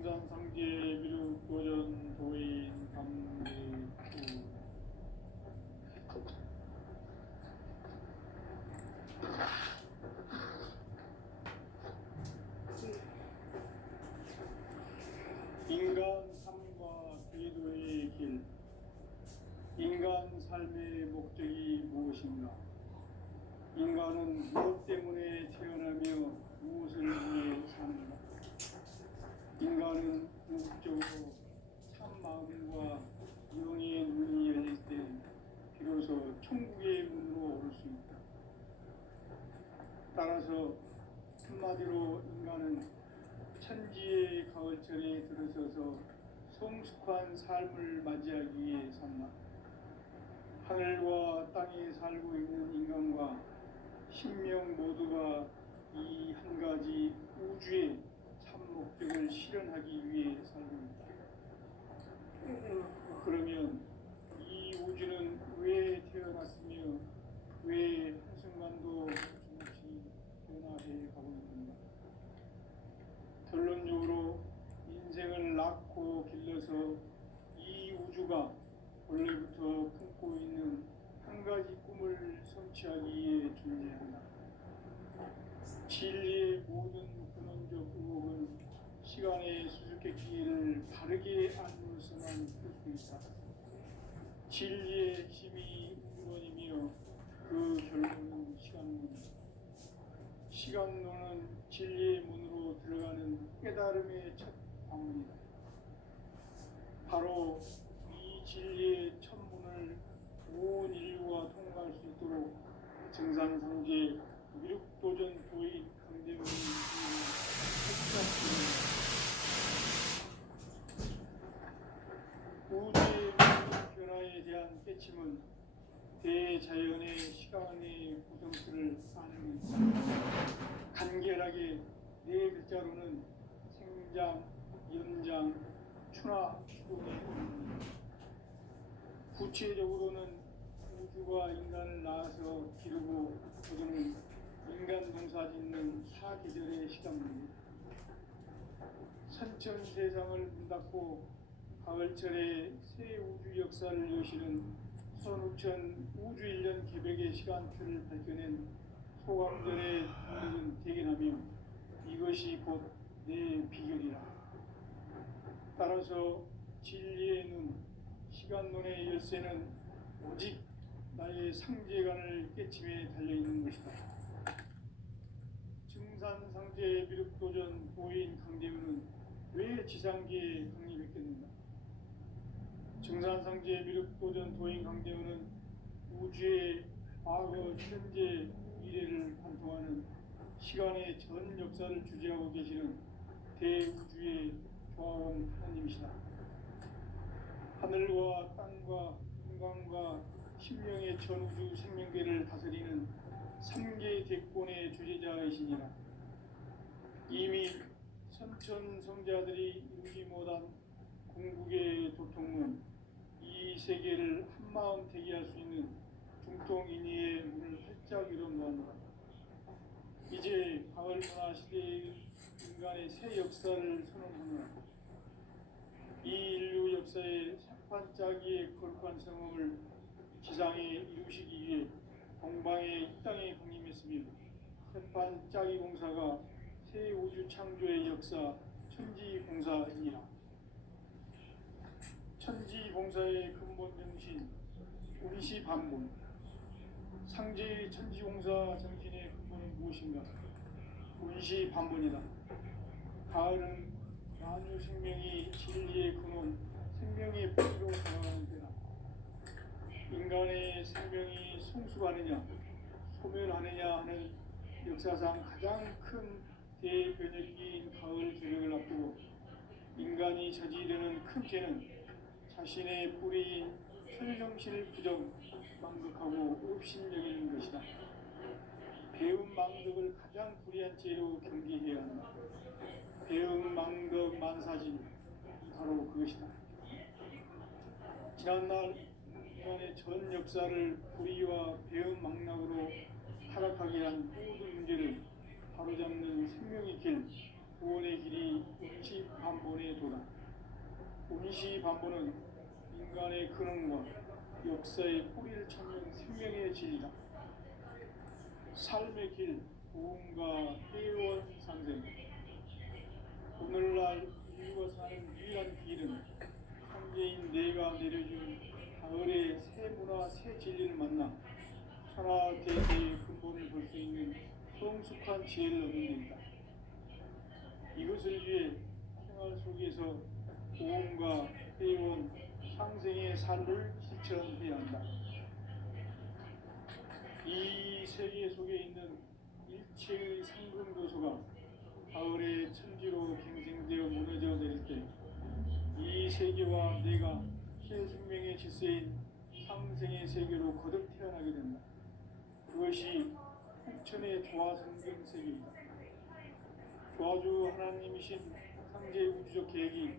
증산상제 미륵도전 도인 감리구 인간 삶과 기도의 길. 인간 삶의 목적이 무엇인가? 인간은 무엇 때문에 태어나며 무엇을 위해 사는가? 인간은 궁극적으로 참 마음과 영의 눈이 열릴 때 비로소 천국의 문으로 오를 수 있다. 따라서 한마디로 인간은 천지의 가을철에 들어서서 성숙한 삶을 맞이하기 위해 산다. 하늘과 땅에 살고 있는 인간과 신명 모두가 이 한 가지 우주의 참 목적을 실현하기 위해 살고 있다. 그러면 이 우주는 왜 태어났으며 왜 한순간도 조금씩 변화해 가고 있는가? 결론적으로 인생을 낳고 길러서 이 우주가 원래부터 품고 있는 한 가지 꿈을 성취하기 위해 존재한다. 진리의 모든 근원적 의혹은 시간의 수수께끼를 바르게 알므로서만 풀 수 있다. 진리의 핵심이 우주론이며 그 결론은 시간론이다. 시간론은 진리의 문으로 들어가는 깨달음의 첫 방문이다. 바로 이 진리의 첫 문을 온 인류가 통과할 수 있도록 증산상제 미륵도전 도인 강대문이 우주의 변화에 대한 깨침은 대자연의 시간의 구성틀을 아는 것입니다. 간결하게 네 글자로는 생장, 연장, 추나 추동의 의미입니다. 구체적으로는 우주가 인간을 낳아서 기르고 거두는 인간 농사 짓는 사계절의 시간입니다. 선천 세상을 문 닫고 가을철에 새 우주 역사를 여시는 선우천 우주 1년 개백의 시간틀을 밝혀낸 소강전의 능력은 대견하며 이것이 곧 내 비결이라. 따라서 진리의 눈, 시간론의 열쇠는 오직 나의 상제관을 깨침에 달려있는 것이다. 증산상제 미륵도전 도인 강대문은 왜 지상계에 강림했겠는가? 증산상제 미륵도전 도인 강대문은 우주의 과거, 현재, 미래를 관통하는 시간의 전 역사를 주재하고 계시는 대우주의 조화원 하나님이시다. 하늘과 땅과 인간과 신명의 전우주 생명계를 다스리는 3개 대권의 주재자이시니라. 이미 선천 성자들이 이루지 못한 궁극의 도통문, 이 세계를 한마음 대기할 수 있는 중통인의의 문을 활짝 열어놓았노라. 이제 가을 문화 시대의 인간의 새 역사를 선언하노라. 이 인류 역사의 새판짜기의 거룩한 성험을 지상에 이루시기 위해 동방의 이 땅에 강림했으며 새판짜기 공사가 새 우주 창조의 역사 천지공사이니라. 천지공사의 근본 정신 운시 반문. 상제의 천지공사 정신의 근본은 무엇인가? 운시 반문이다. 가을은 만유 생명이 진리의 근원, 생명의 뿌리로 돌아가는 때다. 인간의 생명이 성숙하느냐, 소멸하느냐 하는 역사상 가장 큰 대변혁기인 가을 개벽을 앞두고 인간이 저지르는 큰 죄는 자신의 뿌리인 천정신을 부정, 망극하고 업신여기는 것이다. 배움 망덕을 가장 불의한 죄로 경계해야 한다. 배움 망덕 만사진, 바로 그것이다. 지난날 인간의 전 역사를 불의와 배움 망락으로 타락하게 한 모든 문제를 바로잡는 생명의 길, 구원의 길이 운시반본에 도다. 운시반본은 인간의 근원과 역사의 뿌리를 찾는 생명의 진리다. 삶의 길, 구원과 회원 상생. 오늘날 인류가 사는 유일한 길은 황제인 내가 내려준 가을의 새 문화, 새 진리를 만나 천하 대대의 근본을 볼 수 있는 성숙한 지혜를 얻는 데 있다. 이것을 위해 생활 속에서 보험과 회원, 상생의 삶을 실천해야 한다. 이 세계 속에 있는 일체의 상금도서가 가을의 천지로 갱생되어 무너져 내릴 때 이 세계와 내가 새 생명의 질서인 상생의 세계로 거듭 태어나게 된다. 그것이 풍천의 조화성경 세계이다. 조화주 하나님이신 상제 우주적 계획이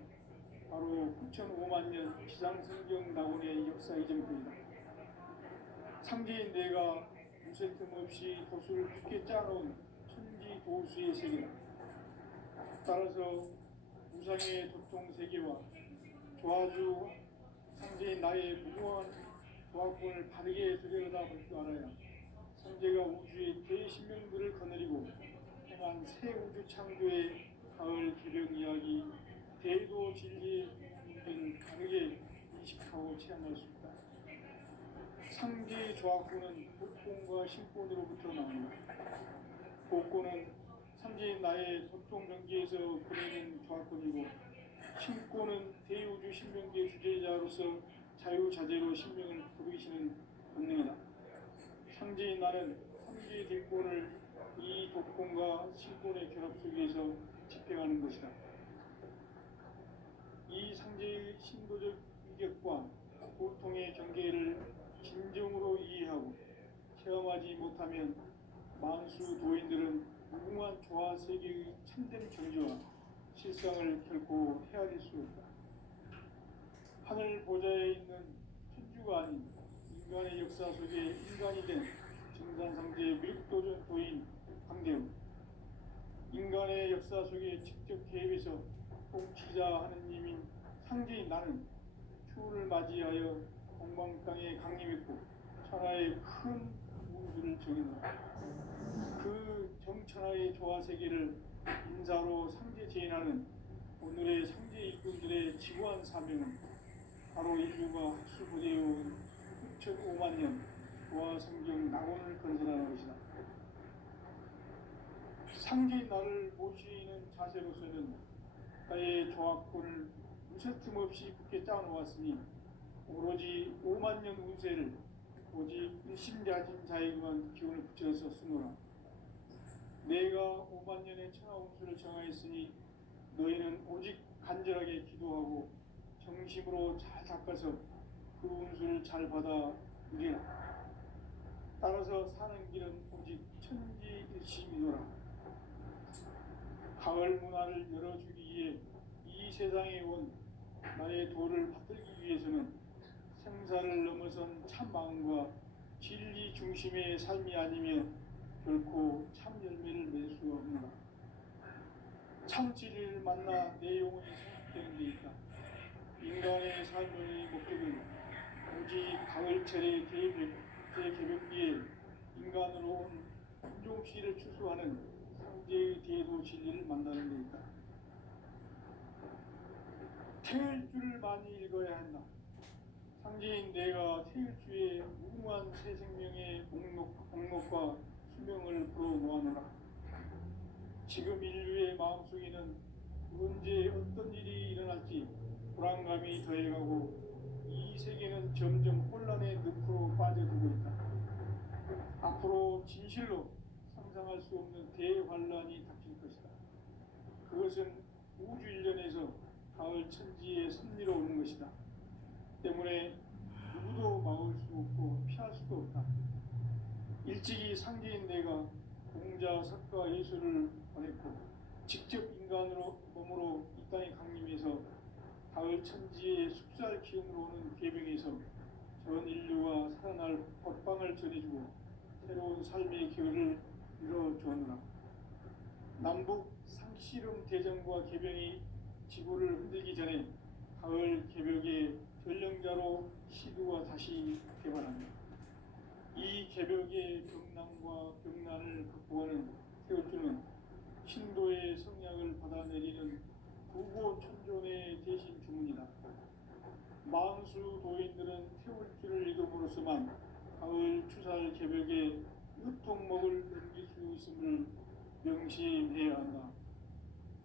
바로 9,5만 년 지상성경 낙원의 역사 이전부이다. 상제인 내가 무쇠 틈 없이 도수를 굳게 짜놓은 천지 도수의 세계다. 따라서 우상의 도통 세계와 조화주 상제인 나의 무궁한 조화권을 바르게 들여다볼 줄 알아야 상제가 우주의 대신명들을 거느리고 행한 새 우주 창조의 가을 개벽 이야기, 대도 진리의 문제를 다르게 인식하고 체험할 수 있다. 상제의 조화권은 복권과 신권으로부터 나온다. 복권은 상제인 나의 도통 경계에서 보내는 조화권이고, 신권은 대우주 신명계의 주제자로서 자유자재로 신명을 부르시는 본능이다. 상제인 나는 상제의 대권을 이 독권과 신권의 결합 속에서 집행하는 것이다. 이 상제의 신도적 위격과 고통의 경계를 진정으로 이해하고 체험하지 못하면 만수 도인들은 무궁한 조화 세계의 참된 경지와 실상을 결코 헤아릴 수 없다. 하늘 보좌에 있는 천주가 아닌 인간의 역사 속에 인간이 된 정산상제의 밀도전 도인 강대우, 인간의 역사 속에 직접 개입해서 통치자 하느님인 상제인 나는 추후를 맞이하여 동방 땅에 강림했고 천하의 큰 우주를 정했다. 그 정천하의 조화 세계를 인사로 상제 제인하는 오늘의 상제 일꾼들의 지구한 사명은 바로 인류가 학수부대해온 9,5만 년 조화 성경 낙원을 건설하는 것이다. 상제인 나를 모시는 자세로서는 나의 조화권을 무쇠틈 없이 굳게 짜놓았으니 오로지 5만 년 운세를 오직 일심자진 자에게만 기운을 붙여서 쓰노라. 내가 5만 년의 천하 운수를 정하였으니 너희는 오직 간절하게 기도하고 정심으로 잘 닦아서 그 운수를 잘 받아 누리라. 따라서 사는 길은 오직 천지일심이노라. 가을 문화를 열어주기 위해 이 세상에 온 나의 도를 받들기 위해서는 생사를 넘어선 참 마음과 진리 중심의 삶이 아니면 결코 참 열매를 맺을 수 없노라. 참 진리를 만나 내 영혼이 성숙되는 데 있다. 인간의 삶의 목적은 오직 가을철의 개벽기에 인간으로 온 인종시를 추수하는 상제의 대도 진리를 만나는 데 있다. 태일주를 많이 읽어야 한다. 상제인 내가 태일주의 무궁한 새 생명의 목록과 수명을 풀어놓아노라. 지금 인류의 마음속에는 언제 어떤 일이 일어날지 불안감이 더해가고 이 세계는 점점 혼란의 늪으로 빠져들고 있다. 앞으로 진실로 상상할 수 없는 대환란이 닥칠 것이다. 그것은 우주 일련에서 가을 천지에 섭리로 오는 것이다. 때문에 누구도 막을 수 없고 피할 수도 없다. 일찍이 상제인 내가 공자, 석가, 예수를 보냈고 직접 인간으로 몸으로 이 땅에 강림해서 가을 천지의 숲살 기운으로 오는 계명에서 전 인류가 살아날 법방을 전해주고 새로운 삶의 기회를 이뤄주었노라. 남북 씨름 대전과 개병이 지구를 흔들기 전에 가을 개벽의 전령자로 시두가 다시 개발합니다. 이 개벽의 병난과 병난을 극복하는 태울주는 신도의 성약을 받아내리는 구고천존의 대신 주문이다. 만수 도인들은 태울주를 읽음으로써만 가을 추살 개벽의 유통목을 넘길 수 있음을 명심해야 한다.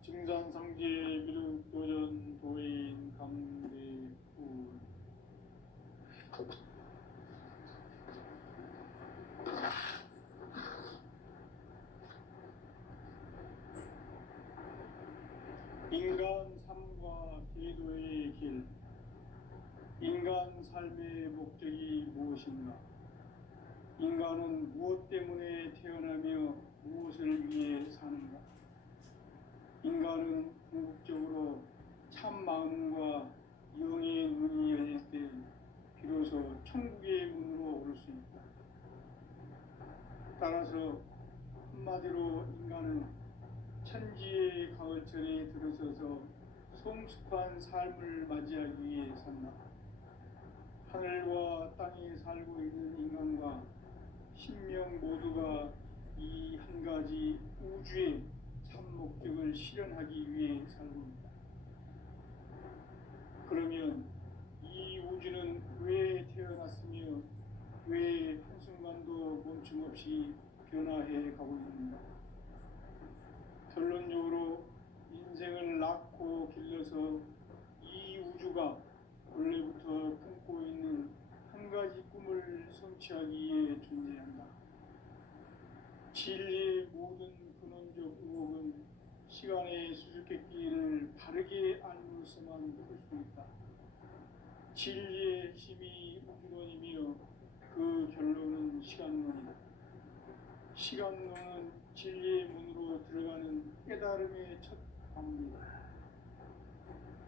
증산상제 미륵도전 도인 강대훈. 인간 삶과 계도의 길. 인간 삶의 목적이 무엇인가? 인간은 무엇 때문에 태어나며 무엇을 위해 사는가? 인간은 궁극적으로 참 마음과 영의 눈이 열릴 때 비로소 천국의 문으로 오를 수 있다. 따라서 한마디로 인간은 천지의 가을철에 들어서서 성숙한 삶을 맞이하기 위해 산다. 하늘과 땅에 살고 있는 인간과 신명 모두가 이 한 가지 우주의 참 목적을 실현하기 위해 살고 있다. 그러면 이 우주는 왜 태어났으며 왜 한순간도 멈춤 없이 변화해 가고 있는가? 결론적으로 인생을 낳고 길러서 이 우주가 원래부터 품고 있는 한 가지 꿈을 성취하기 위해 존재한다. 진리의 모든 근원적 의혹은 시간의 수수께끼를 바르게 알므로서만 풀 수 있다. 진리의 핵심이 우주론이며 그 결론은 시간론이다. 시간론은 진리의 문으로 들어가는 깨달음의 첫 방문이다.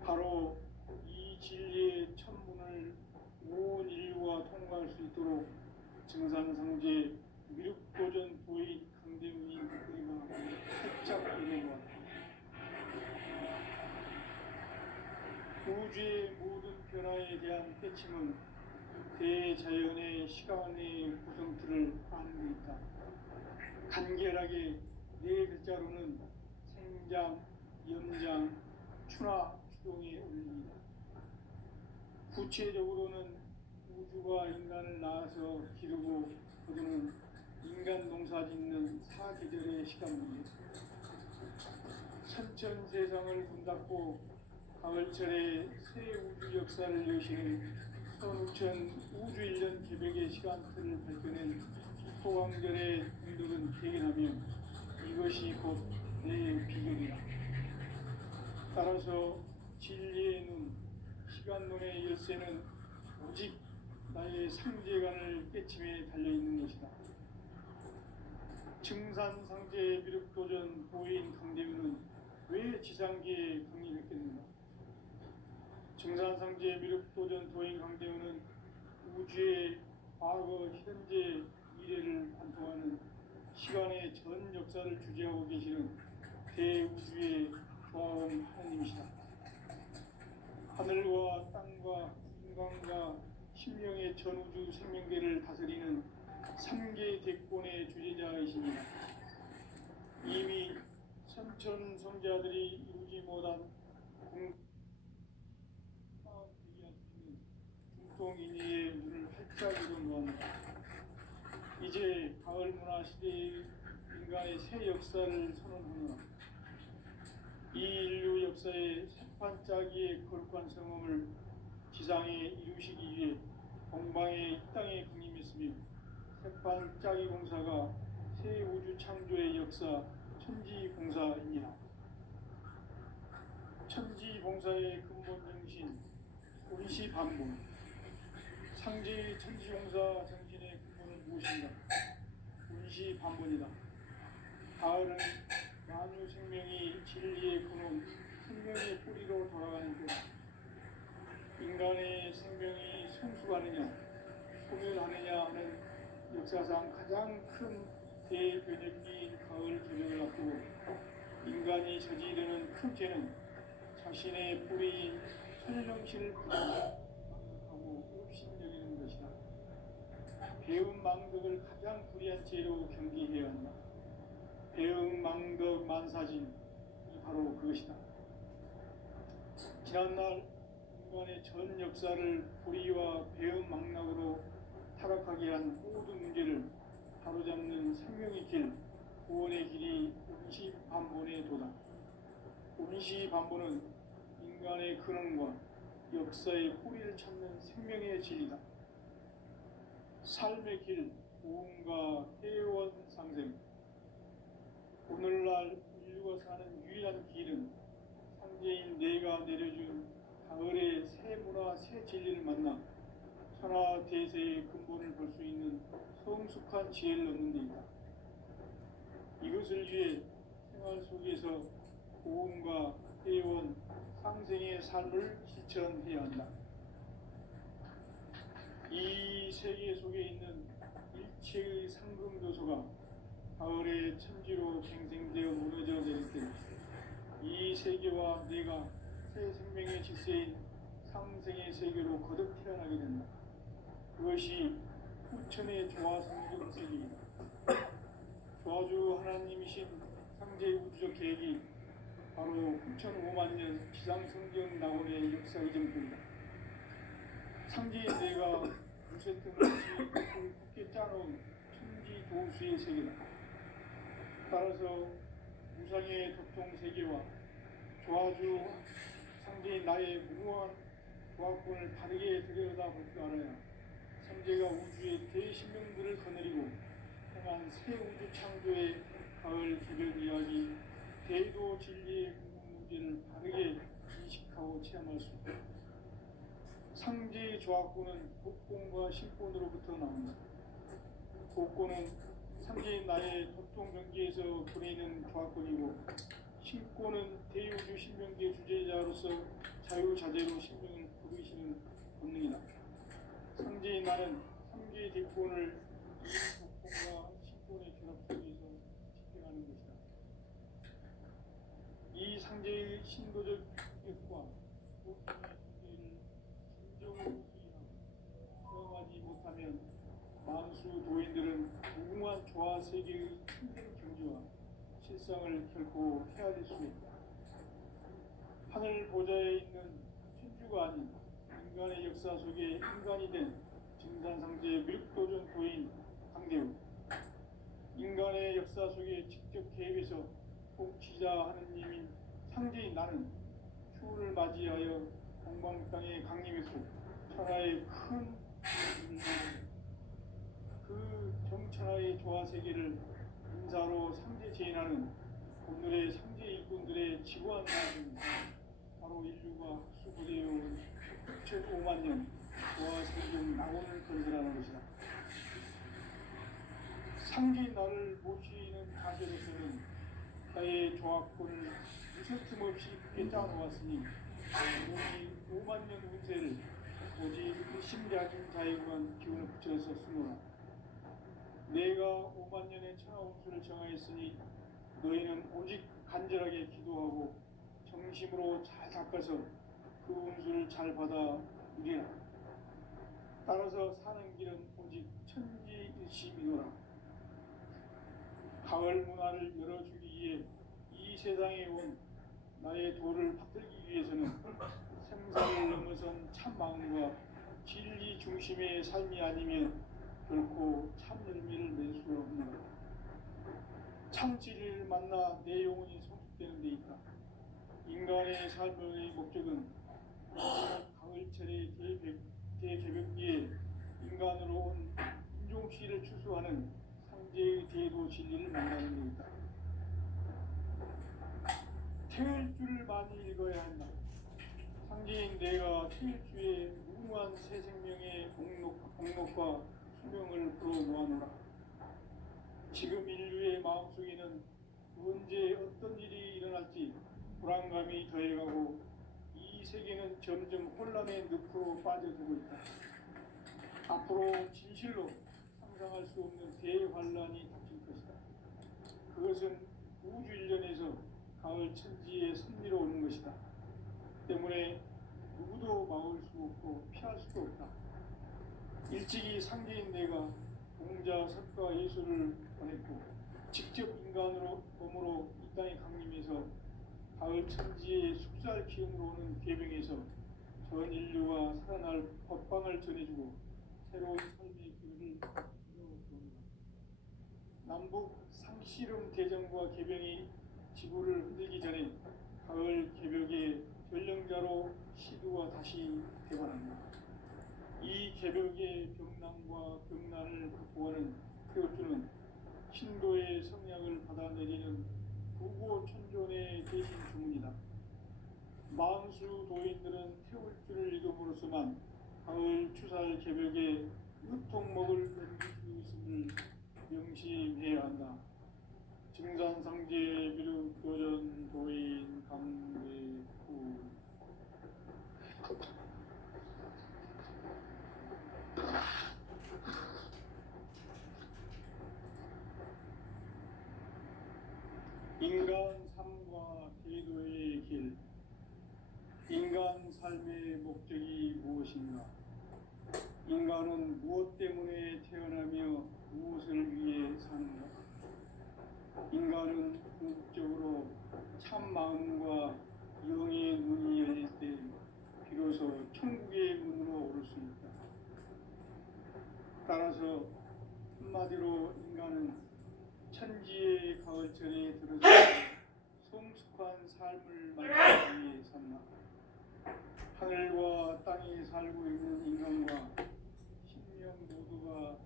바로 이 진리의 첫 문을 온 인류가 통과할 수 있도록 증산상제 미륵도전 도인 강대훈이 그리마 살짝 이루어왔다. 우주의 모든 변화에 대한 깨침은 대자연의 시간의 구성틀을 아는 데 있다. 간결하게 네 글자로는 생장, 연장, 추나 추동에 올립니다. 구체적으로는 우주가 인간을 낳아서 기르고 거두는 인간 농사 짓는 사계절의 시간입니다. 천천 세상을 문닫고 가을철에 새 우주 역사를 여시는 선우천 우주 1년 개벽의 시간틀을 밝혀낸 소강절의 공덕은 대견하며 이것이 곧 내 비결이다. 따라서 진리의 눈, 시간론의 열쇠는 오직 나의 상제관을 깨침에 달려있는 것이다. 증산상제 미륵도전 도인 강대훈은 왜 지상계에 강림했겠는가? 증산상제 미륵도전 도인 강대훈은 우주의 과거, 현재, 미래를 관통하는 시간의 전 역사를 주재하고 계시는 대우주의 조화원 하나님이시다. 하늘과 땅과 인간과 신명의 전우주 생명계를 다스리는 3개 대권의 주제자이십니다. 이미 선천 성자들이 이루지 못한 중통인의의 문을 활짝 열어놓았다. 이제 가을 문화 시대의 인간의 새 역사를 선언하며 이 인류 역사의 새판짜기의 거룩한 성험을 지상에 이루시기 위해 동방의 이 땅에 강림했으며 새판짜기 공사가 새 우주 창조의 역사 천지봉사입니다. 천지봉사의 근본 정신 운시반복. 상제의 천지봉사 정신의 근본은 무엇인가? 운시반복이다. 가을은 만유 생명이 진리의 근원, 생명의 뿌리로 돌아가는 때다. 인간의 생명이 성숙하느냐, 소멸하느냐 하는 역사상 가장 큰 대변혁기인 가을 개벽을 앞두고 인간이 저지르는 큰 죄는 자신의 뿌리인 천령신을 부정하고 업신여기는 것이다. 배은 망덕을 가장 불의한 죄로 경계해야 한다. 배은 망덕 만사진이 바로 그것이다. 지난날 인간의 전 역사를 불의와 배은 망락으로 타락하게 한 모든 문제를 바로잡는 생명의 길, 구원의 길이 운시반본의 도다. 운시반본은 인간의 근원과 역사의 뿌리를 찾는 생명의 진리다. 삶의 길, 구원과 회원 상생. 오늘날 인류가 사는 유일한 길은 상제인 내가 내려준 가을의 새 문화, 새 진리를 만나 천하 대세의 근본을 볼 수 있는 성숙한 지혜를 얻는 데 있다. 이것을 위해 생활 속에서 고음과 회원, 상생의 삶을 실천해야 한다. 이 세계 속에 있는 일체의 상금도서가 가을의 천지로 갱생되어 무너져 내릴 때 이 세계와 내가 새 생명의 질서인 상생의 세계로 거듭 태어나게 된다. 그것이 후천의 조화성경 세계이다. 조화주 하나님이신 상제의 우주적 계획이 바로 후천 5만 년 지상성경 낙원의 역사 이정표이다. 상제의 내가 무쇠등 없이 굳게 짜놓은 천지 도수의 세계다. 따라서 무상의 도통 세계와 조화주 상제의 나의 무모한 조화권을 바르게 들여다볼 줄 알아야 상제가 우주의 대신명들을 거느리고 행한 새 우주 창조의 가을 개별 이야기, 대도 진리의 궁극 문제를 바르게 인식하고 체험할 수 있다. 상제의 조화권은 복권과 신권으로부터 나온다. 복권은 상제인 나의 도통 경계에서 보내는 조화권이고, 신권은 대우주 신명계 주제자로서 자유자재로 신명을 부르시는 본능이다. 상제인 나는 3개의 대권을 이 복권과 신권의 결합 속에서 집행하는 것이다. 이 상제의 신도적 격과 복권의 경계를 진정으로 수행하고 수행하지 못하면 만수 도인들은 무궁한 조화 세계의 힘든 경지와 실상을 결코 헤아릴 수 있다. 하늘 보좌에 있는 천주가 아닌 인간의 역사 속에 인간이 된 증산상제의 밀도전 도인 강대우, 인간의 역사 속에 직접 개입해서 통치자 하느님인 상제인 나는 추운을 맞이하여 동방 땅에 강림했고 천하의 큰 그 정천하의 조화 세계를 인사로 상제 제인하는 오늘의 상제 일꾼들의 지구한 나라는 바로 인류가 수고되어온 6,5만 년 조화 세계의 낙원을 건설하는 것이다. 상제인 나를 모시는 자세로서는 나의 조화권을 무슨 틈없이 굳게 짜놓았으니 오직 5만 년 운세를 오직 심리학인 자에게만 기운을 붙여서 쓰노라. 내가 5만 년의 천하 운수를 정하였으니 너희는 오직 간절하게 기도하고 정심으로 잘 닦아서 그 운수를 잘 받아 누리라. 따라서 사는 길은 오직 천지일심이노라. 가을 문화를 열어주기 위해 이 세상에 온 나의 도를 받들기 위해서는 생사를 넘어선 참 마음과 진리 중심의 삶이 아니면 결코 참 열매를 낼 수 없노라. 참 진리를 만나 내 영혼이 성숙되는 데 있다. 인간의 삶의 목적은 가을철의 대개벽기에 인간으로 온 인종시를 추수하는 상제의 대도 진리를 만나는 데 있다. 태일주를 많이 읽어야 한다. 상제인 내가 태일주의 무궁한 새 생명의 복록과 수명을 불어모아노라. 지금 인류의 마음속에는 언제 어떤 일이 일어날지 불안감이 더해가고 이 세계는 점점 혼란의 늪으로 빠져들고 있다. 앞으로 진실로 상상할 수 없는 대환란이 닥칠 것이다. 그것은 우주 일련에서 가을 천지의 섭리로 오는 것이다. 때문에 누구도 막을 수 없고 피할 수도 없다. 일찍이 상계인 내가 공자, 석가, 예수를 보냈고 직접 인간으로 몸으로 이 땅에 강림해서 가을 천지의 숙살 기운으로 오는 계병에서 전 인류가 살아날 법방을 전해주고 새로운 삶의 기회를 이루어옵니다. 남북 상씨름 대전과 계병이 지구를 흔들기 전에 가을 개벽의 전령자로 시두가 다시 대관합니다. 이 개벽의 병난과 병난을 극복하는 태울주는 신도의 성약을 받아내리는 구고천존의 대신 주문이다. 만수 도인들은 태울주를 이름으로서만 가을 추살 개벽에 유통목을 넘길 수 있음을 명심해야 한다. 증산상제 미륵도전 도인 강대후. 인간 삶과 계도의 길. 인간 삶의 목적이 무엇인가? 인간은 무엇 때문에 태어나며 무엇을 위해 사는가? 인간은 궁극적으로 참 마음과 영의 문이 열릴 때 비로소 천국의 문으로 오를 수 있다. 따라서 한마디로 인간은 천지의 가을철에 들어서 성숙한 삶을 만들기 위해 산다. 하늘과 땅에 살고 있는 인간과 신명 모두가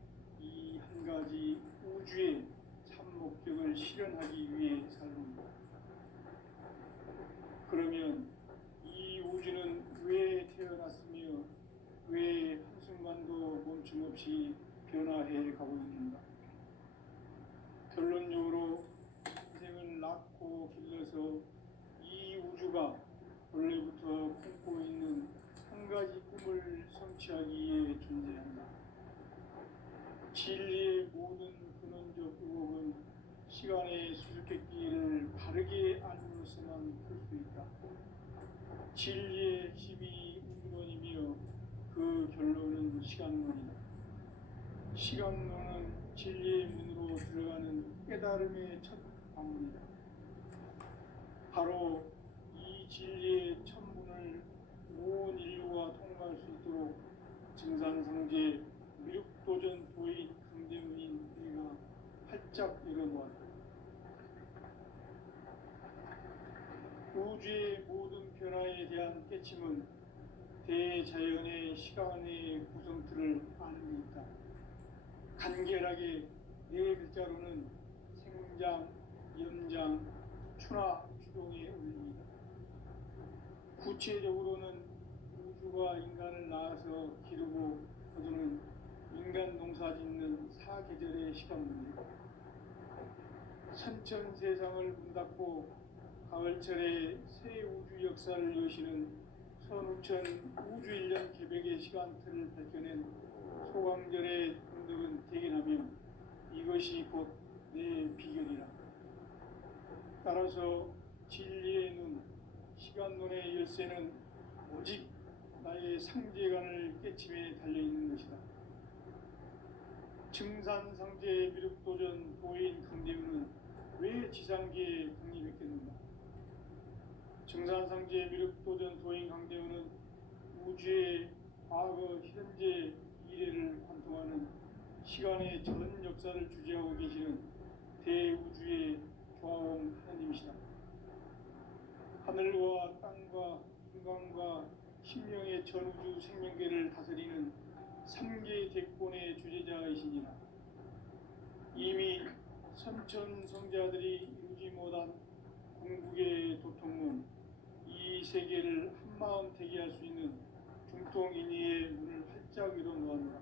이 한 가지 우주의 참 목적을 실현하기 위해 살는다. 그러면 이 우주는 왜 태어났으며 왜 한순간도 멈춤없이 변화해 가고 있는가? 결론적으로 인생을 낳고 길러서 이 우주가 원래부터 품고 있는 한 가지 꿈을 성취하기 위해 존재한다. 진리의 모든 근원적 의혹은 시간의 수수께끼를 바르게 알므로서만 풀 수 있다. 진리의 핵심이 우주론이며 그 결론은 시간론이다. 시간론은 진리의 문으로 들어가는 깨달음의 첫 방문이다. 바로 이 진리의 첫 문을 온 인류가 통과할 수 있도록 증산상제 미륵도전 도인 강대훈인 우리가 활짝 열어놓았다. 우주의 모든 변화에 대한 깨침은 대자연의 시간의 구성틀을 아는 데 있다. 간결하게 네 글자로는 생장, 염장, 추나 추동의 원리이다. 구체적으로는 우주가 인간을 낳아서 기르고 거두는 인간 농사 짓는 사계절의 시간문이다. 선천 세상을 문 닫고 가을철에 새 우주 역사를 여시는 선우천 우주 1년 개벽의 시간틀을 밝혀낸 소강절의 분들은 대견하며 이것이 곧 내 비결이라. 따라서 진리의 눈, 시간론의 열쇠는 오직 나의 상제관을 깨침에 달려있는 것이다. 증산상제 미륵도전 도인 강대훈은 왜 지상계에 강림했겠는가? 증산상제 미륵도전 도인 강대훈은 우주의 과거, 현재, 미래를 관통하는 시간의 전 역사를 주재하고 계시는 대우주의 조화원 하나님이시다. 하늘과 땅과 인간과 신명의 전우주 생명계를 다스리는 3개 대권의 주재자이시니라. 이미 선천성자들이 이루지 못한 궁극의 도통문, 이 세계를 한마음 대기할 수 있는 중통인의의 문을 활짝 열어놓았노라.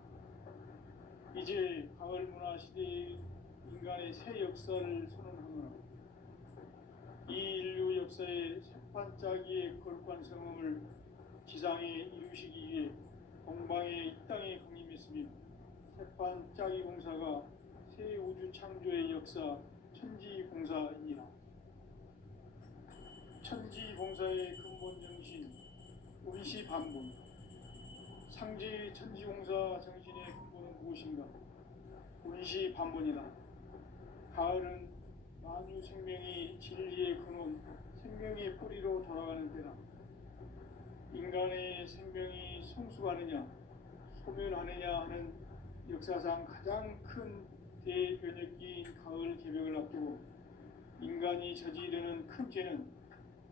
이제 가을 문화 시대의 인간의 새 역사를 선언하노라. 이 인류 역사의 새판짜기의 거룩한 성험을 지상에 이루시기 위해 동방의 이 땅에 강림했으며 새판짜기 공사가 새 우주 창조의 역사 천지공사이니라. 천지봉사의 근본 정신, 운시 반본. 상제 천지봉사 정신의 근본은 무엇인가? 운시 반본이다. 가을은 만유 생명이 진리의 근원, 생명의 뿌리로 돌아가는 때다. 인간의 생명이 성숙하느냐, 소멸하느냐 하는 역사상 가장 큰 대변혁기인 가을 개벽을 앞두고 인간이 저지르는 큰 죄는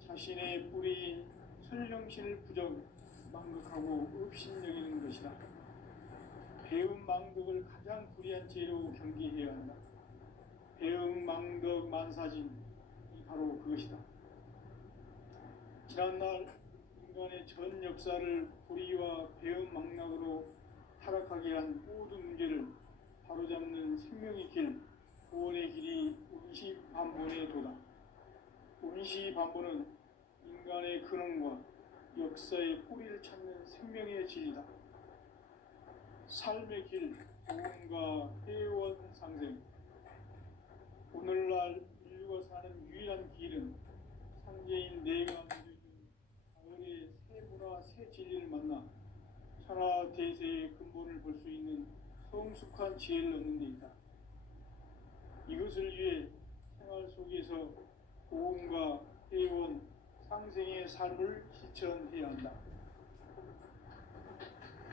자신의 뿌리인 설령신을 망극하고 업신여기는 것이다. 배움 망덕을 가장 불의한 죄로 경계해야 한다. 배움 망덕 만사진이 바로 그것이다. 지난날 인간의 전 역사를 불의와 배움 망락으로 타락하게 한 모든 문제를 바로잡는 생명의 길, 구원의 길이 운시반본의 도다. 운시반본은 인간의 근원과 역사의 뿌리를 찾는 생명의 진리다. 삶의 길, 구원과 회원 상생. 오늘날 인류가 사는 유일한 길은 상제인 내가 누려준 가을의 새 문화, 새 진리를 만나 천하 대세의 근본을 볼 수 있는 성숙한 지혜를 얻는 데 있다. 이것을 위해 생활 속에서 고음과 회원, 상생의 삶을 실천해야 한다.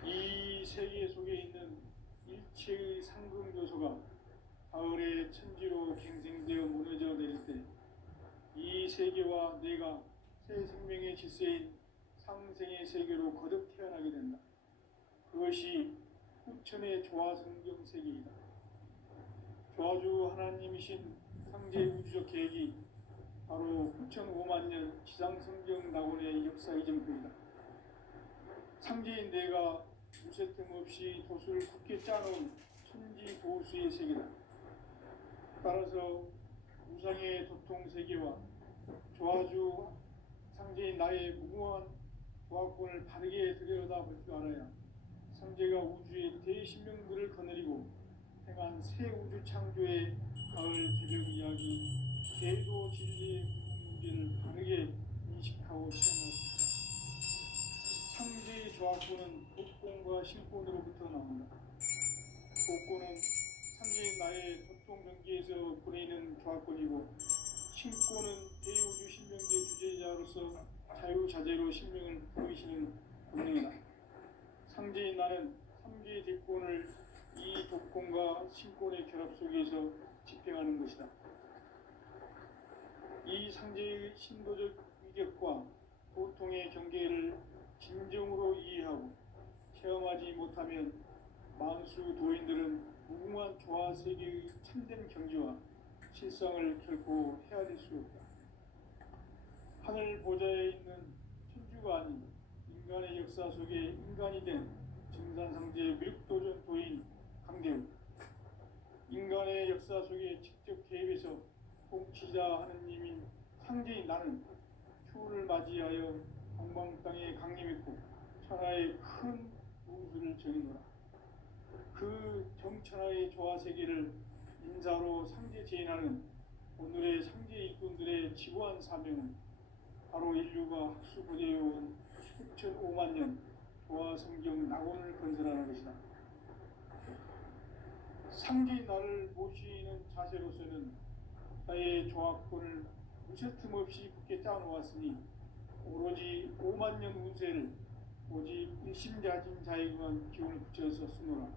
이 세계 속에 있는 일체의 상금 요소가 가을의 천지로 갱생되어 무너져 내릴 때 이 세계와 내가 새 생명의 질서인 상생의 세계로 거듭 태어나게 된다. 그것이 후천의 조화성경 세계이다. 조화주 하나님이신 상제 우주적 계획이 바로 후천 5만 년 지상성경 낙원의 역사 이전표이다. 상제인 내가 무쇠틈 없이 도수를 굳게 짜놓은 천지 도수의 세계다. 따라서 우상의 도통 세계와 조화주 상제인 나의 무궁한 조화권을 바르게 들여다볼 줄 알아야 상제가 우주의 대신명들을 거느리고 행한 새 우주 창조의 가을 개벽 이야기, 제도 진리의 문제를 바르게 인식하고 체험할 수 있다. 상제의 조화권은 독권과 실권으로부터 나온다. 독권은 상제인 나의 도통 경계에서 보내는 조화권이고, 신권은 대우주 신명계 주제자로서 자유자재로 신명을 보이시는 권능이다. 상제인 나는 3개의 대권을 이 독권과 신권의 결합 속에서 집행하는 것이다. 이 상제의 신도적 위력과 고통의 경계를 진정으로 이해하고 체험하지 못하면 만수 도인들은 무궁한 조화 세계의 참된 경지와 실상을 결코 헤아릴 수 없다. 하늘 보좌에 있는 천주가 아닌 인간의 역사 속에 인간이 된 증산상제 미륵도전 도인 강대우, 인간의 역사 속에 직접 개입해서 통치자 하느님인 상제인 나는 추후를 맞이하여 동방 땅에 강림했고 천하의 큰 운수를 정해노라. 그 정천하의 조화 세계를 인사로 상제 제인하는 오늘의 상제 일꾼들의 지구한 사명은 바로 인류가 학수고대해온 수천 5만 년 조화 성경 낙원을 건설하는 것이다. 상제인 나를 모시는 자세로서는 나의 조화권을 무쇠틈 없이 굳게 짜놓았으니 오로지 5만 년 운세를 오직 일심자진 자에게만 기운을 붙여서 쓰노라.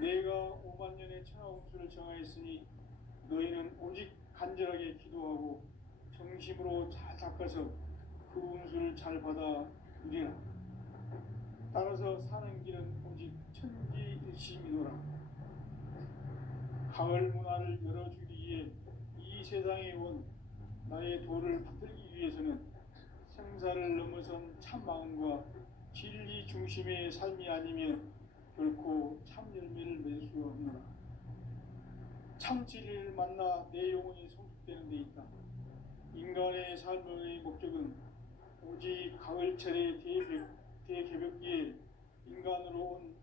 내가 5만 년의 천하 운수를 정하였으니 너희는 오직 간절하게 기도하고 정심으로 잘 닦아서 그 운수를 잘 받아 누리라. 따라서 사는 길은 오직 천지일심이노라. 가을 문화를 열어주기 위해 이 세상에 온 나의 도를 받들기 위해서는 생사를 넘어선 참 마음과 진리 중심의 삶이 아니면 결코 참 열매를 맺을 수 없노라. 참 진리를 만나 내 영혼이 성숙되는 데 있다. 인간의 삶의 목적은 오직 가을철의 대개벽기에 인간으로 온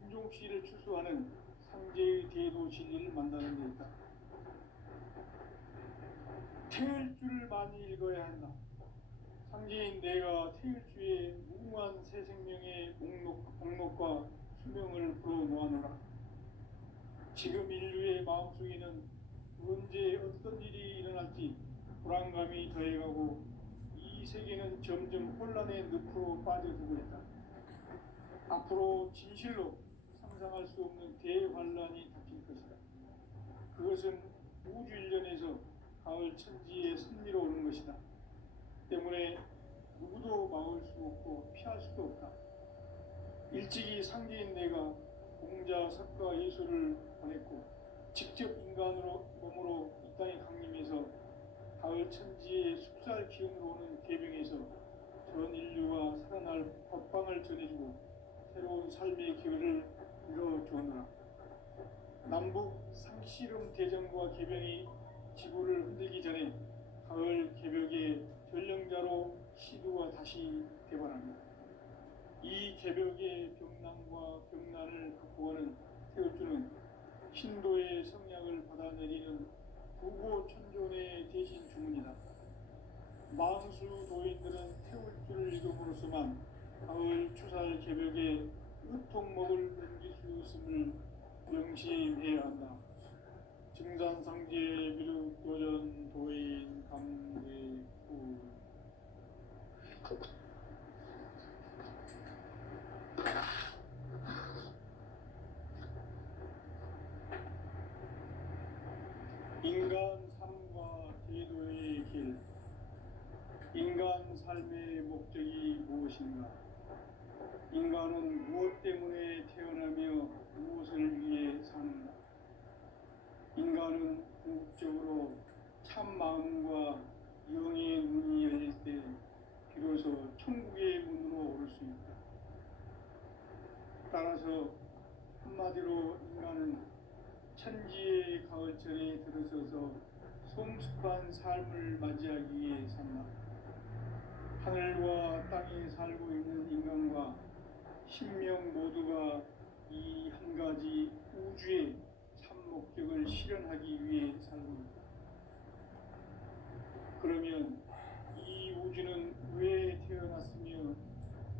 인종씨를 추수하는 상제의 대도 진리를 만나는 데 있다. 태일주를 많이 읽어야 한다. 상제인 내가 태일주의 무궁한 새 생명의 목록과 수명을 불어모아노라. 지금 인류의 마음속에는 언제 어떤 일이 일어날지 불안감이 더해가고 이 세계는 점점 혼란의 늪으로 빠져들고 있다. 앞으로 진실로 상상할 수 없는 대환란이 닥칠 것이다. 그것은 우주 일련에서 가을 천지의 섭리로 오는 것이다. 때문에 누구도 막을 수 없고 피할 수도 없다. 일찍이 상제인 내가 공자, 석가, 예수를 보냈고 직접 인간으로 몸으로 이 땅에 강림해서 가을 천지의 숲살 기운으로 오는 계병에서 전 인류가 살아날 법방을 전해주고 새로운 삶의 기회를 이뤄주었노라. 남북 상씨름 대전과 계병이 지구를 흔들기 전에 가을 개벽의 전령자로 시두가 다시 대발합니다. 이 개벽의 병난과 병난을 극복하는 태울주는 신도의 성약을 받아내리는 부고천존의 대신 주문이다. 망수 도인들은 태울주를 읽음으로써만 가을 추살 개벽의 의통목을 넘길 수 있음을 명심해야 한다. 증산상제 미륵도전 도인 감대구. 인간 삶과 제도의 길. 인간 삶의 목적이 무엇인가? 인간은 무엇 때문에 태어나며 무엇을 위해 사는가? 인간은 궁극적으로 참 마음과 영의 문이 열릴 때 비로소 천국의 문으로 오를 수 있다. 따라서 한마디로 인간은 천지의 가을철에 들어서서 성숙한 삶을 맞이하기 위해 산다. 하늘과 땅에 살고 있는 인간과 신명 모두가 이 한 가지 우주의 참 목적을 실현하기 위해 살고 있다. 그러면 이 우주는 왜 태어났으며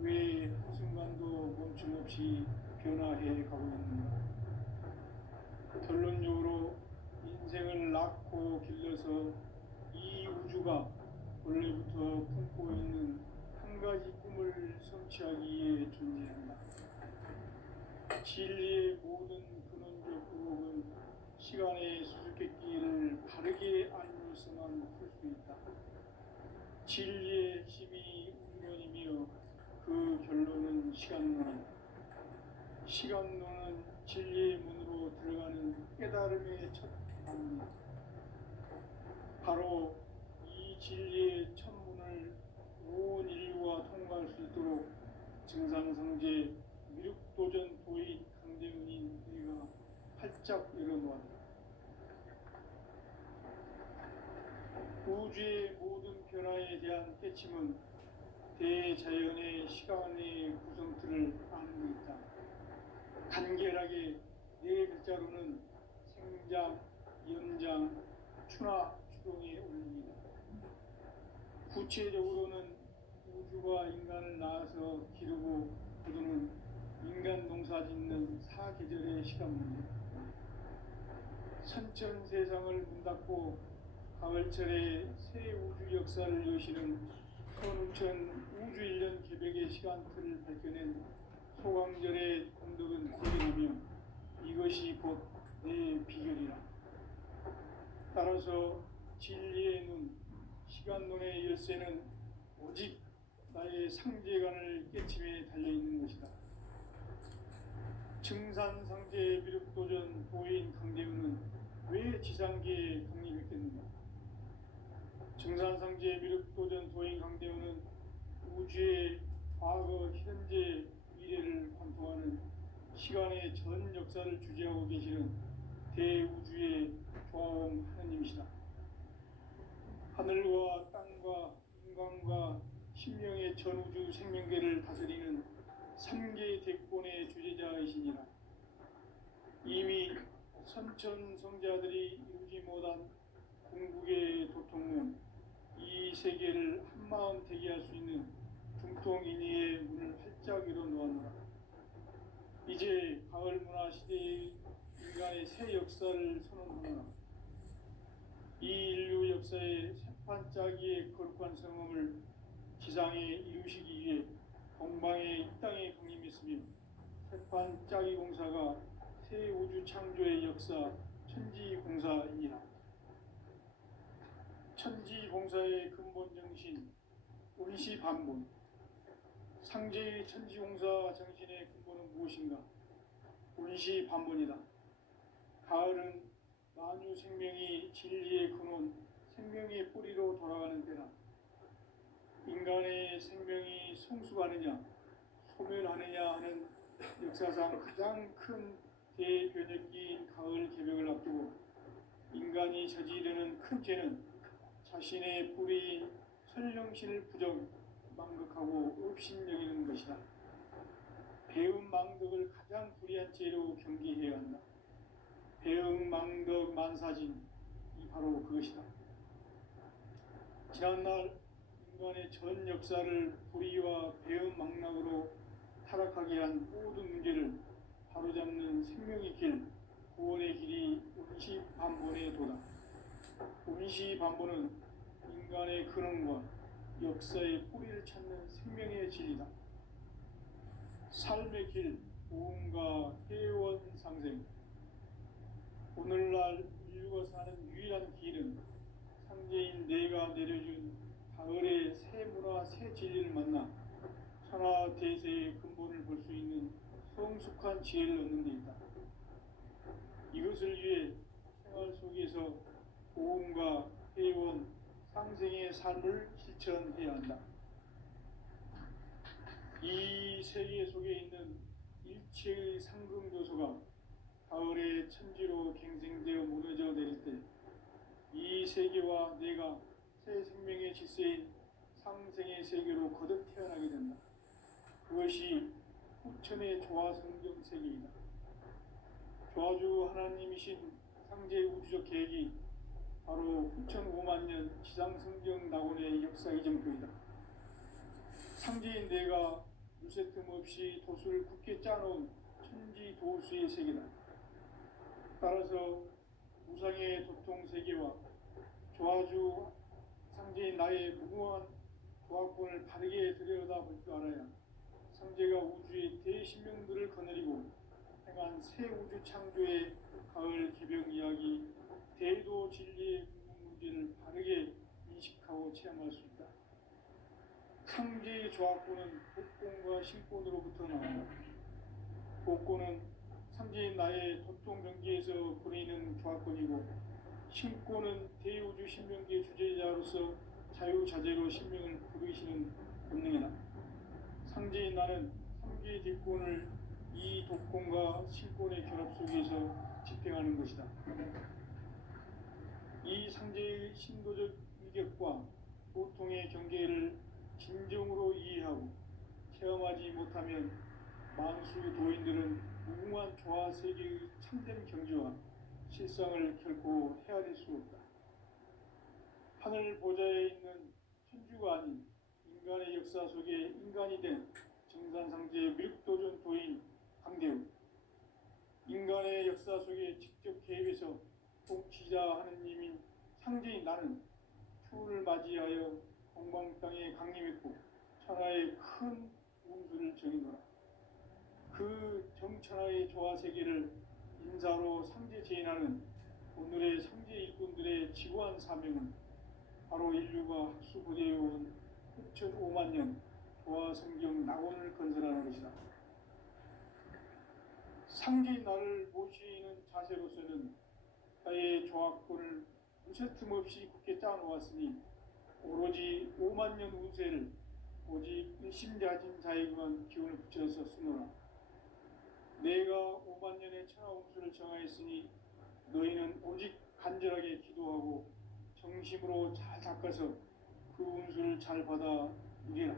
왜 한순간도 멈춤없이 변화해 가고 있는가? 결론적으로 인생을 낳고 길러서 이 우주가 원래부터 품고 있는 한 가지 꿈을 성취하기 위해 존재한다. 진리의 모든 근원적 의혹은 시간의 수수께끼를 바르게 알므로서만 풀 수 있다. 진리의 핵심이 우주론이며 그 결론은 시간론이다. 시간론은 진리의 문으로 들어가는 깨달음의 첫 방문이다. 바로 이 진리의 첫 문을 온 인류가 통과할 수 있도록 증산성제 미륵도전 도인 강대훈인 우리가 활짝 열어놓았다. 우주의 모든 변화에 대한 깨침은 대자연의 시간의 구성틀을 아는 데 있다. 간결하게 네 글자로는 생장, 연장, 추나 추동에 올립니다. 구체적으로는 우주가 인간을 낳아서 기르고 거두는 인간 농사 짓는 사계절의 시간입니다. 선천 세상을 문 닫고 가을철에 새 우주 역사를 여시는 선우천 우주 일년 개벽의 시간틀을 밝혀낸 소강절의 공덕은 대견하며 이것이 곧 내 비결이라. 따라서 진리의 눈, 시간론의 열쇠는 오직 나의 상제관을 깨침에 달려있는 것이다. 증산상제 미륵도전 도인 강대훈은 왜 지상계에 강림했겠는가? 증산상제 미륵도전 도인 강대훈은 우주의 과거, 현재, 미래를 관통하는 시간의 전 역사를 주재하고 계시는 대우주의 조화원 하느님이시다. 하늘과 땅과 인간과 신명의 전우주 생명계를 다스리는 3개 대권의 주제자이시니라. 이미 선천 성자들이 이루지 못한 궁극의 도통문, 이 세계를 한마음 되게 할 수 있는 중통인의의 문을 활짝 열어 놓았노라. 이제 가을 문화 시대의 인간의 새 역사를 선언하노라. 이 인류 역사의 새판짜기의 거룩한 성음을 지상에 이루시기 위해 동방의 이 땅에 강림했으며, 새판짜기 공사가 새 우주 창조의 역사 천지공사이니라. 천지공사의 근본 정신 운시반본. 상제의 천지공사 정신의 근본은 무엇인가? 운시반본이다. 가을은 만유 생명이 진리의 근원, 생명의 뿌리로 돌아가는 때다. 인간의 생명이 성숙하느냐 소멸하느냐 하는 역사상 가장 큰 대변혁기인 가을 개벽을 앞두고 인간이 저지르는 큰 죄는 자신의 뿌리인 설령신을 망극하고 업신여기는 것이다. 배은망덕을 가장 불의한 죄로 경계해야 한다. 배은망덕 만사진이 바로 그것이다. 지난날 인간의 전 역사를 불의와 배은망락으로 타락하게 한 모든 문제를 바로잡는 생명의 길, 구원의 길이 운시반본의 도다. 운시반본은 인간의 근원과 역사의 뿌리를 찾는 생명의 진리다. 삶의 길, 보험과 회원 상생. 오늘날 인류가 사는 유일한 길은 상제인 내가 내려준 가을의 새 문화, 새 진리를 만나 천하 대세의 근본을 볼 수 있는 성숙한 지혜를 얻는 데 있다. 이것을 위해 생활 속에서 보험과 회원, 상생의 삶을 실천해야 한다. 이 세계 속에 있는 일체의 상금교소가 가을의 천지로 갱생되어 무너져 내릴 때 이 세계와 내가 새 생명의 질서인 상생의 세계로 거듭 태어나게 된다. 그것이 후천의 조화성경 세계이다. 조화주 하나님이신 상제 우주적 계획이 바로 후천 5만 년 지상성경 낙원의 역사 이정표이다. 상제인 내가 물새 틈 없이 도수를 굳게 짜놓은 천지 도수의 세계다. 따라서 무상의 도통 세계와 조화주 상제인 나의 무궁한 조화권을 바르게 들여다볼 줄 알아야 상제가 우주의 대신명들을 거느리고 행한 새 우주 창조의 가을 개벽 이야기, 대도 진리의 문제를 바르게 인식하고 체험할 수 있다. 상제의 조화권은 복권과 신권으로부터 나온다. 복권은 상제인 나의 도통 경계에서 보이는 조화권이고, 신권은 대우주 신명기의 주제자로서 자유자재로 신명을 부르시는 본능이다. 상제인 나는 상제의 뒷권을 이 독권과 신권의 결합 속에서 집행하는 것이다. 이 상제의 신도적 위격과 보통의 경계를 진정으로 이해하고 체험하지 못하면 만수 도인들은 무궁한 조화 세계의 참된 경지와 실상을 결코 헤아릴 수 없다. 하늘 보좌에 있는 천주가 아닌 인간의 역사 속에 인간이 된 정산상제의 밀도전 도인 강대우, 인간의 역사 속에 직접 개입해서 통치자 하느님인 상제인 나는 추운을 맞이하여 동방 땅에 강림했고 천하의 큰 운수를 정의노라. 그 정천하의 조화 세계를 인사로 상제 제인하는 오늘의 상제 일꾼들의 지구한 사명은 바로 인류가 학수부대해온 6,5만 년 조화 성경 낙원을 건설하는 것이다. 상제인 나를 모시는 자세로서는 나의 조화권을 무쇠틈 없이 굳게 짜놓았으니 오로지 5만 년 운세를 오직 일심자진 자에게만 기운을 붙여서 쓰노라. 내가 5만 년의 천하 운수를 정하였으니 너희는 오직 간절하게 기도하고 정심으로 잘 닦아서 그 운수를 잘 받아 누리라.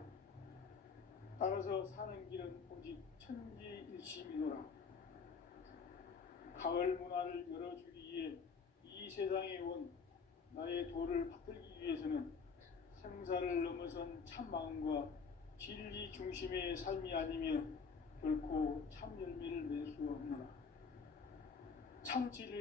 따라서 사는 길은 오직 천지일심이노라. 가을 문화를 열어주기 위해 이 세상에 온 나의 도를 받들기 위해서는 생사를 넘어선 참 마음과 진리 중심의 삶이 아니면 결코 참 열매를 낼 수 없노라. 참 진리를